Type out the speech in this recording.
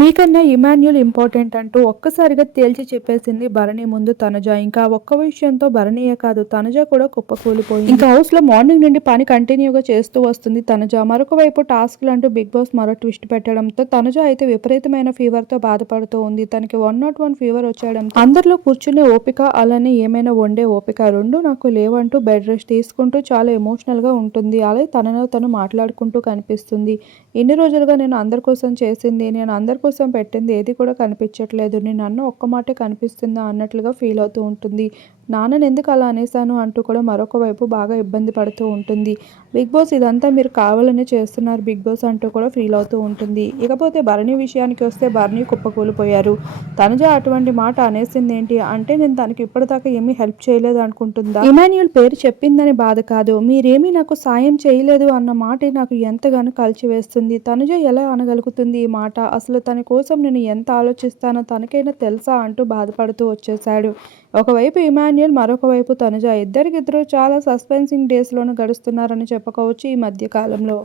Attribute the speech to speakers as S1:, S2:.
S1: మీకన్నా Emmanuel important అంటూ ఒక్కసారిగా తేల్చి చెప్పేసింది భరణి ముందు తనుజ. ఇంకా ఒక్క విషయంతో భరణియే కాదు తనుజ కూడా కుప్పకూలిపోయింది. ఇంకా హౌస్లో మార్నింగ్ నుండి పని కంటిన్యూగా చేస్తూ వస్తుంది తనుజ. మరొక వైపు టాస్క్లు అంటూ బిగ్ బాస్ మరో ట్విస్ట్ పెట్టడంతో తనుజ అయితే విపరీతమైన ఫీవర్తో బాధపడుతూ ఉంది. తనకి వన్ నాట్ వన్ ఫీవర్ వచ్చేయడం అందరిలో కూర్చునే ఓపిక అలానే ఏమైనా వండే ఓపిక రెండు నాకు లేవంటూ బెడ్ రెస్ట్ తీసుకుంటూ చాలా ఎమోషనల్గా ఉంటుంది. అలాగే తనలో తను మాట్లాడుకుంటూ కనిపిస్తుంది. ఇన్ని రోజులుగా నేను అందరి కోసం చేసింది నేను అందరి కోసం పెట్టింది. ఏది కూడా కనిపించట్లేదు. నేను అన్న ఒక్క మాటే కనిపిస్తుందా అన్నట్లుగా ఫీల్ అవుతూ ఉంటుంది. నాన్నని ఎందుకు అలా అనేసాను అంటూ కూడా మరొక వైపు బాగా ఇబ్బంది పడుతూ ఉంటుంది. బిగ్ బాస్ ఇదంతా మీరు కావాలని చేస్తున్నారు. బిగ్ బాస్ అంటూ కూడా ఫీల్ అవుతూ ఉంటుంది. ఇకపోతే భరణి విషయానికి వస్తే భరణి కుప్పకూలిపోయారు. తనుజ అటువంటి మాట అనేసింది ఏంటి? అంటే నేను తనకి ఇప్పటిదాకా ఏమీ హెల్ప్ చేయలేదు అనుకుంటుందా? ఇమాన్యుల్ పేరు చెప్పిందని బాధ కాదు. మీరేమీ నాకు సాయం చేయలేదు అన్న మాట నాకు ఎంతగానో కలిచివేస్తుంది. తనుజ ఎలా అనగలుగుతుంది ఈ మాట? అసలు తన కోసం నేను ఎంత ఆలోచిస్తానో తనకైనా తెలుసా అంటూ బాధపడుతూ వచ్చేశాడు. ఒకవైపు ఇమాన్యుయల్ మరొక వైపు తనుజ. ఇద్దరికిద్దరు చాలా సస్పెన్సింగ్ డేస్లోనూ గడుస్తున్నారని చెప్పుకోవచ్చు ఈ మధ్య కాలంలో.